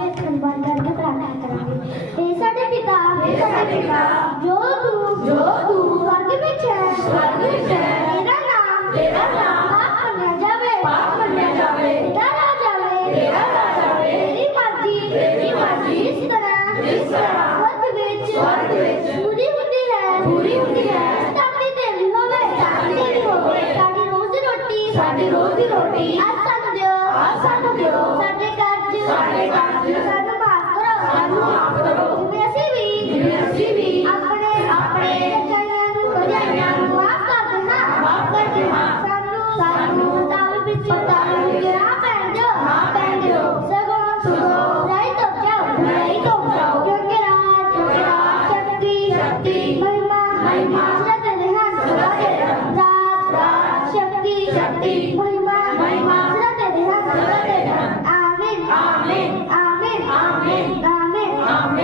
के हनुमान करके प्रार्थना करेंगे। हे साडे पिता जो तू स्वर्ग विच है तेरा नाम पाक मन्निया जावे तेरा राज आवे तेरी मर्जी इस तरह स्वर्ग विच पूरी होती है धरती ते भी होवे साडी रोज दी रोटी आज सानू दियो साडे कर्ज सानू माफ करो जिवें असीं भी अपने कजाइयां नूं माफ कर देना सानू ताल विच ना पैण दिओ सगों राही तो जाओ क्योंकि राज शक्ति महिमा सदा तेरे हाथ राज शक्ति महिमा सदा तेरे हाथ आमीन।